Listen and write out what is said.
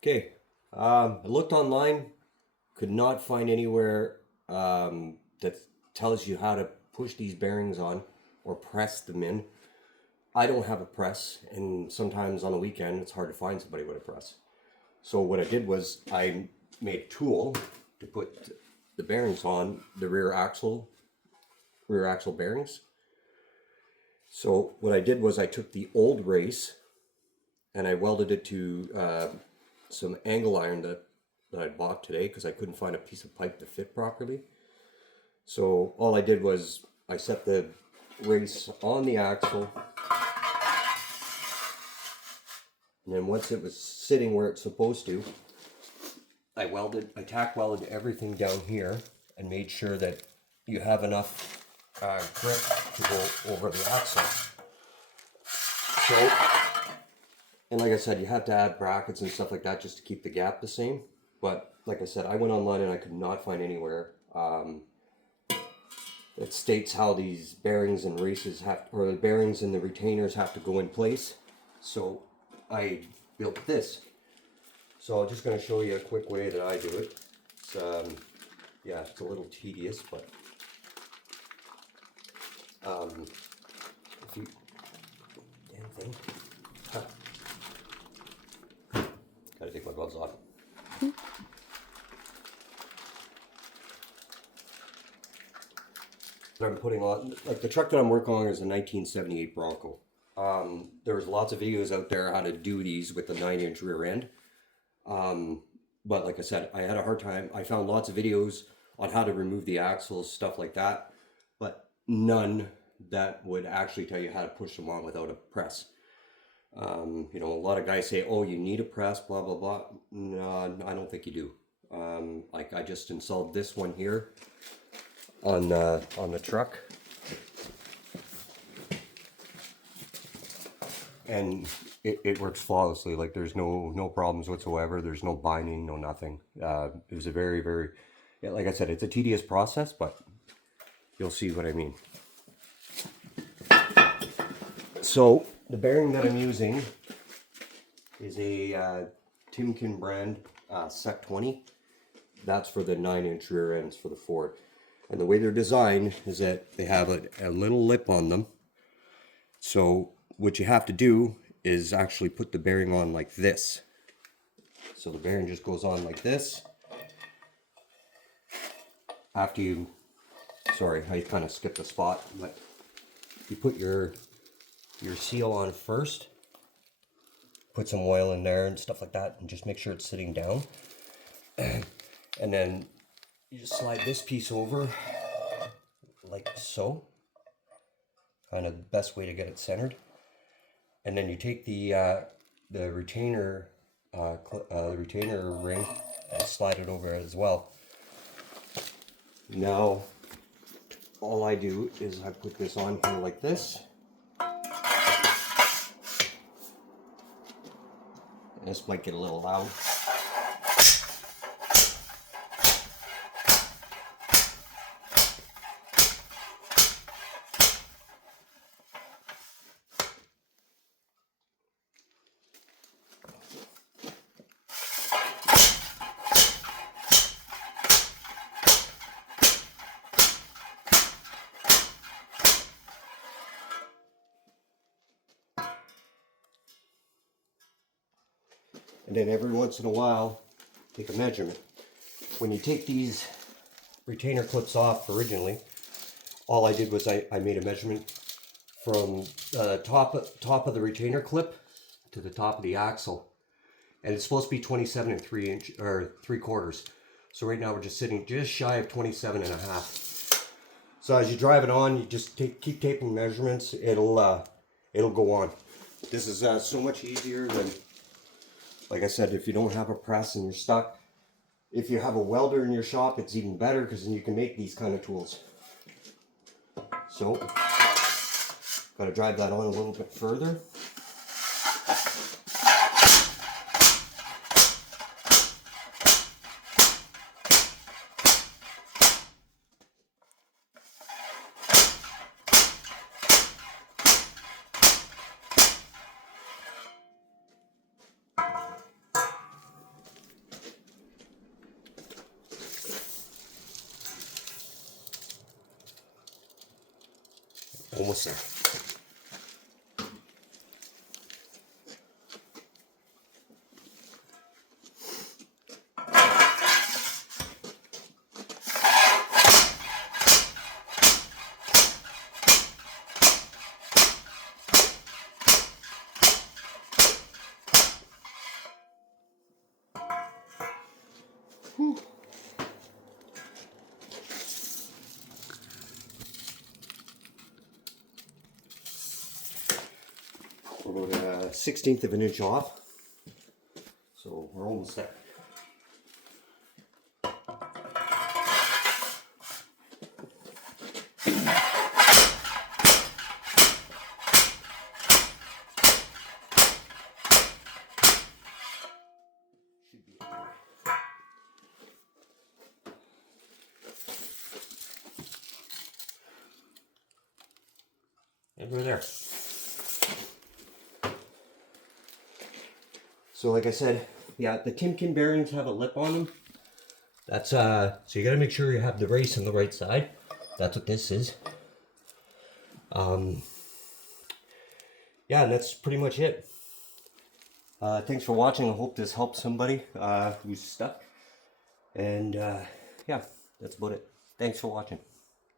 Okay, I looked online, could not find anywhere that tells you how to push these bearings on or press them in. I don't have a press, and sometimes on a weekend it's hard to find somebody with a press. So what I did was I made a tool to put the bearings on the rear axle bearings. So what I did was I took the old race and I welded it to some angle iron that I bought today because I couldn't find a piece of pipe to fit properly. So all I did was I set the race on the axle, and then once it was sitting where it's supposed to, I tack welded everything down here and made sure that you have enough grip to go over the axle. So, and like I said, you have to add brackets and stuff like that just to keep the gap the same. But like I said, I went online and I could not find anywhere that states how these bearings and races or the bearings and the retainers have to go in place. So I built this. So I'm just going to show you a quick way that I do it. It's, yeah, it's a little tedious, but if you, damn thing, gotta take my gloves off. I'm putting on, like the truck that I'm working on is a 1978 Bronco. There's lots of videos out there how to do these with the 9-inch rear end. But like I said, I had a hard time. I found lots of videos on how to remove the axles, stuff like that, but none that would actually tell you how to push them on without a press. You know, a lot of guys say, oh, you need a press, blah, blah, blah. No, I don't think you do. Like I just installed this one here on the truck, and it works flawlessly. Like there's no problems whatsoever. There's no binding, no nothing. It was a very, yeah, like I said, it's a tedious process, but you'll see what I mean. So the bearing that I'm using is a Timken brand Sec 20. That's for the 9-inch rear ends for the Ford. And the way they're designed is that they have a little lip on them. So what you have to do is actually put the bearing on like this. So the bearing just goes on like this. After you, sorry, I kind of skipped a spot, but you put your seal on first. Put some oil in there and stuff like that, and just make sure it's sitting down. And then you just slide this piece over like so. Kind of the best way to get it centered. And then you take the retainer ring and slide it over as well. Now, all I do is I put this on here like this. This might get a little loud. And then every once in a while, take a measurement. When you take these retainer clips off originally, all I did was I made a measurement from the top of the retainer clip to the top of the axle. And it's supposed to be 27 3/4. So right now we're just sitting just shy of 27 and a half. So as you drive it on, you just keep taking measurements. It'll go on. This is so much easier than, like I said, if you don't have a press and you're stuck. If you have a welder in your shop, it's even better because then you can make these kind of tools. So, gotta drive that on a little bit further. Almost there. Whew. We're about a 1/16 of an inch off, so we're almost there. And we're there. So like I said, yeah, the Timken bearings have a lip on them. That's so you gotta make sure you have the race on the right side. That's what this is. Yeah, and that's pretty much it. Thanks for watching. I hope this helps somebody who's stuck. And yeah, that's about it. Thanks for watching.